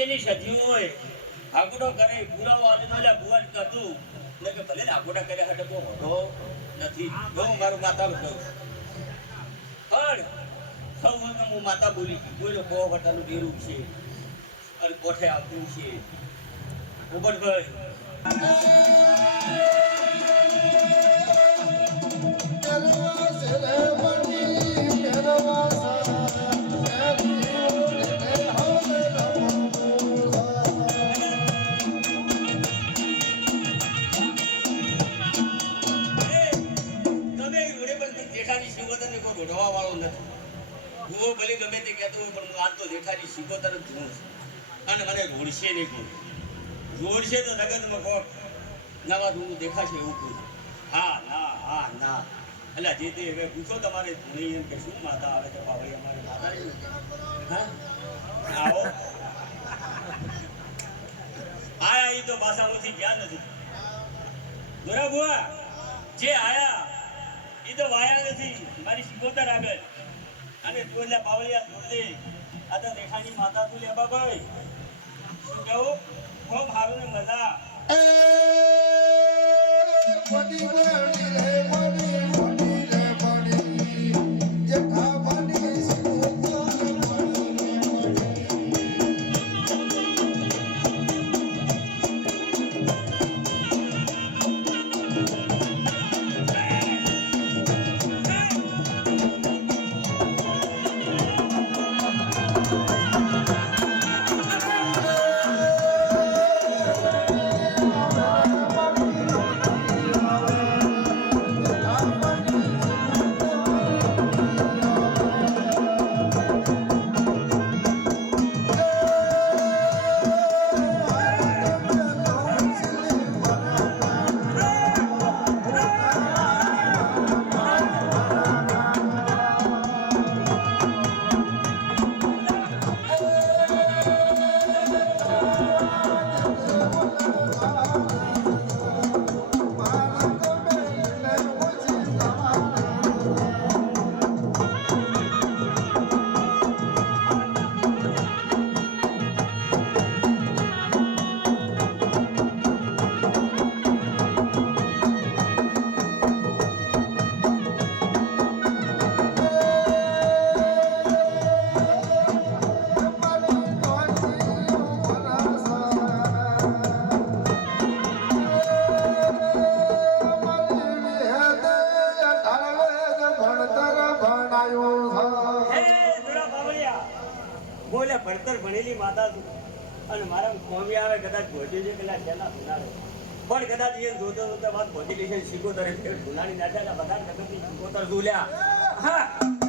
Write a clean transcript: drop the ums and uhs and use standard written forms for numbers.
જેની સજીવ હોય આગોડો કરે પુરાવો આલે ભુવાન કરતું એટલે કે ભલે આગોડા કરે હટે કો હોતો નથી જો મારું માતા કહું પણ સૌ હું માતા બોલી કોઈ લોકો વટાનું ડેરું છે અને કોઠે આપ્યું છે ઉબરભાઈ ઢોળવા વાળો નથી હું ભલે ગમે તે કહેતો હોય પણ હું આજ તો જેઠાજી શિકોતર જ જોઉં છું અને મને રોડશે નહીં કોઈ રોડશે તો જગતમાં કોણ નવા હું દેખાશે એવું કહું હા ના હા ના એટલે જે તે હવે પૂછો તમારે ધૂણી એમ કે શું માતા આવે છે પાવડી અમારી માતા હા આવો આયા એ તો ભાષાઓથી જ્ઞાન નથી બરાબર જે આયા એ તો વાયા નથી મારી શિકોતર આગળ અને ટોલા પાવળિયા જોડે આ તો દેખાની માતા તું લેબા ભાઈ શું કહું ખૂબ સારું ને મજા ભણતર ભણેલી માતા છું અને મારા કોમી આવે કદાચ ભોજી છે પેલા છેલ્લા ભૂલાડે પણ કદાચ એ જોતો જોતા વાત ભોજી લઈ શીખો તરે ફેર ભૂલાડી નાખ્યા બધા કદાચ શીખો તર ઝૂલ્યા હા